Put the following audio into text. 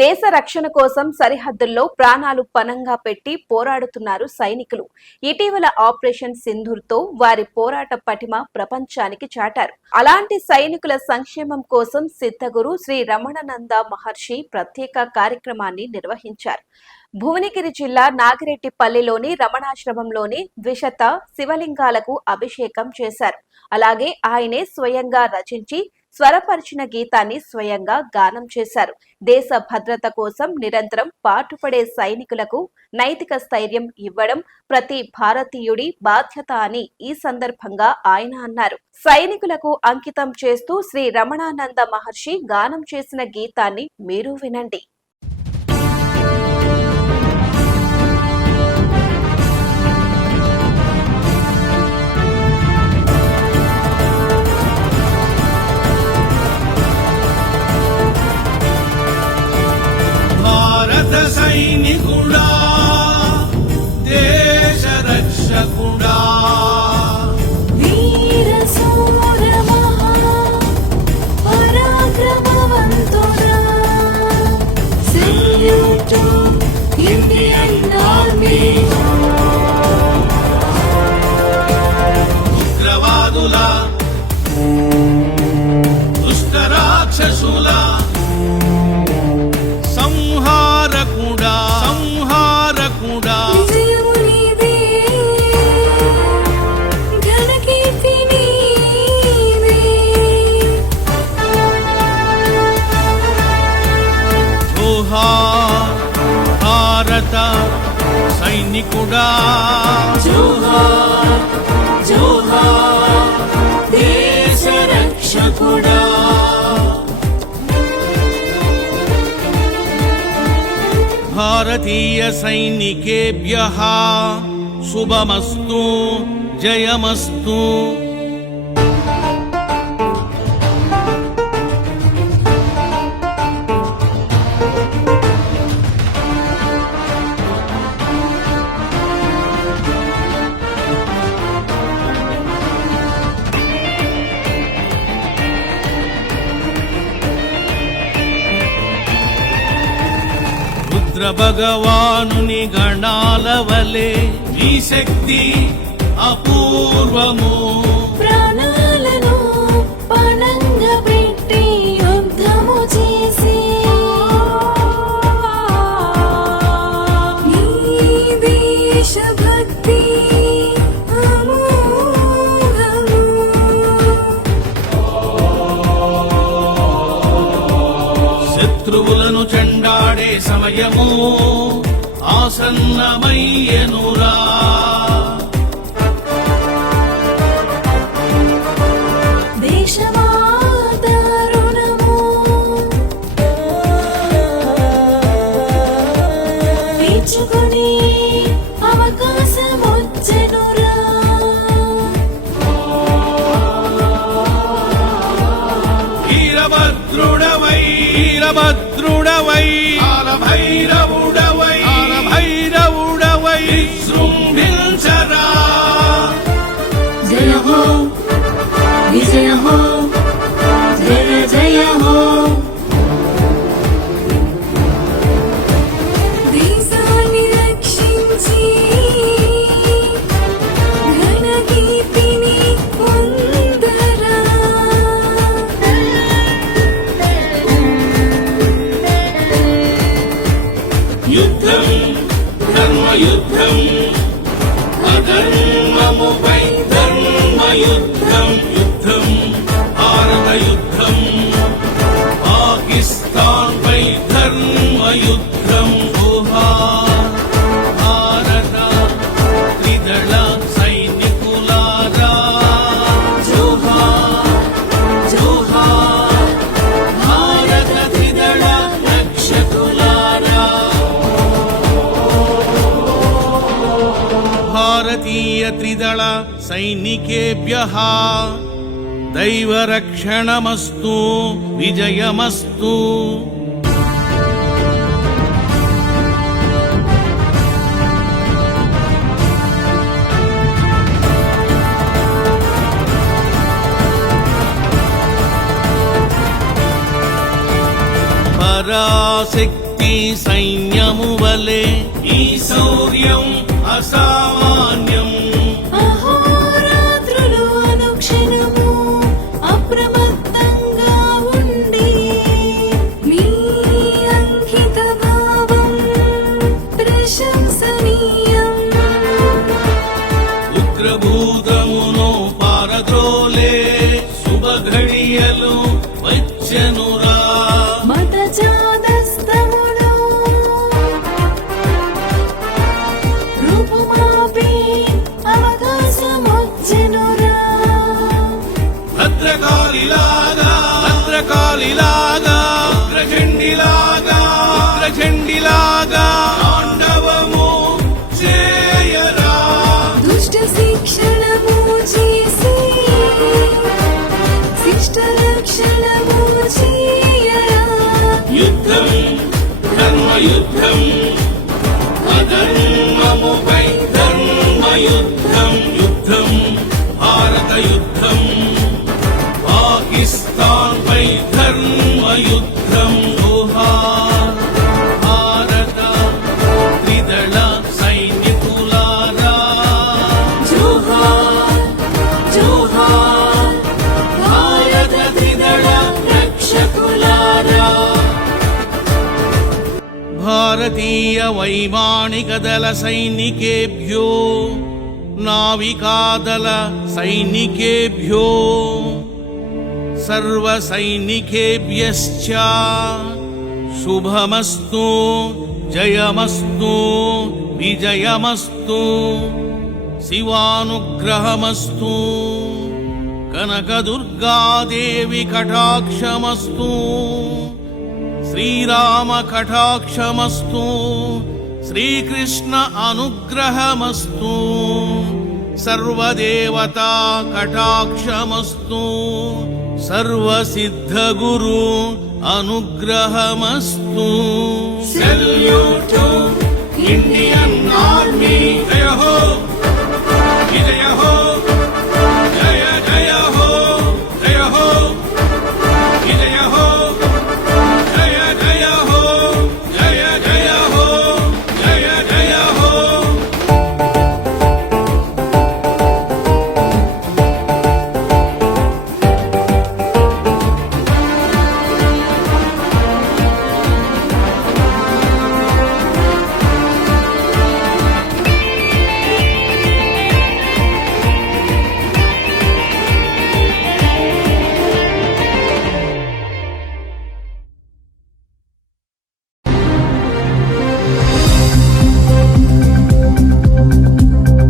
దేశ రక్షణ కోసం సరిహద్దుల్లో ప్రాణాలు పనంగా పెట్టి పోరాడుతున్నారు సైనికులు. ఇటీవల ఆపరేషన్ సింధూర్తో వారి పోరాట పటిమ ప్రపంచానికి చాటారు. అలాంటి సైనికుల సంక్షేమం కోసం సిద్ధగురు శ్రీ రమణానంద మహర్షి ప్రత్యేక కార్యక్రమాన్ని నిర్వహించారు. భువనగిరి జిల్లా నాగిరెడ్డిపల్లిలోని రమణాశ్రమంలోని ద్విశత శివలింగాలకు అభిషేకం చేశారు. అలాగే ఆయనే స్వయంగా రచించి స్వరపరిచిన గీతాన్ని స్వయంగా గానం చేశారు. దేశ భద్రత కోసం నిరంతరం పాటుపడే సైనికులకు నైతిక స్థైర్యం ఇవ్వడం ప్రతి భారతీయుడి బాధ్యత అని ఈ సందర్భంగా ఆయన అన్నారు. సైనికులకు అంకితం చేస్తూ శ్రీ రమణానంద మహర్షి గానం చేసిన గీతాన్ని మీరు వినండి. జోహార్ భారత సైనికుడా. దేశ రక్షకుడా భారతీయ సైనికేభ్య శుభమస్తు జయమస్తు. భగవానుని గణాల వలె ఈ శక్తి అపూర్వము. శత్రువులను చెండాడే సమయము ఆసన్నమయ్యనురా. వీరభద్రుడవై భైరవుడవై యుద్ధం ధర్మయుద్ధం అధర్మముపై ధర్మయుద్ధం యుద్ధం భారత యుద్ధం పాకిస్తాన్ పై ధర్మయుద్ధం. భారతీయ త్రిదళ సైనికేభ్య. దైవరక్షణమస్తు విజయమస్తు. పరాశక్తి సైన్యము వలె ఈ శౌర్యం అసామాన్యం భద్రకాళిలాగా భద్రకాళిలాగా ఉగ్రచండిలాగా ఉగ్రచండిలాగా తాండవము చేయరా దుష్ట శిక్షణము చేసి శిష్ట రక్షణము చేయరా. యుద్ధం అధర్మముపై భారతీయ వైమానిక దళ సైనికేభ్యో నావికాదళ సైనికేభ్యో సర్వసైనికేభ్యశ్చ శుభమస్తు జయమస్తు విజయమస్తు శ్రీకృష్ణ అనుగ్రహమస్తు. సర్వదేవతా కటాక్షమస్తు. సర్వసిద్ధగురు అనుగ్రహమస్తు. Salute Indian army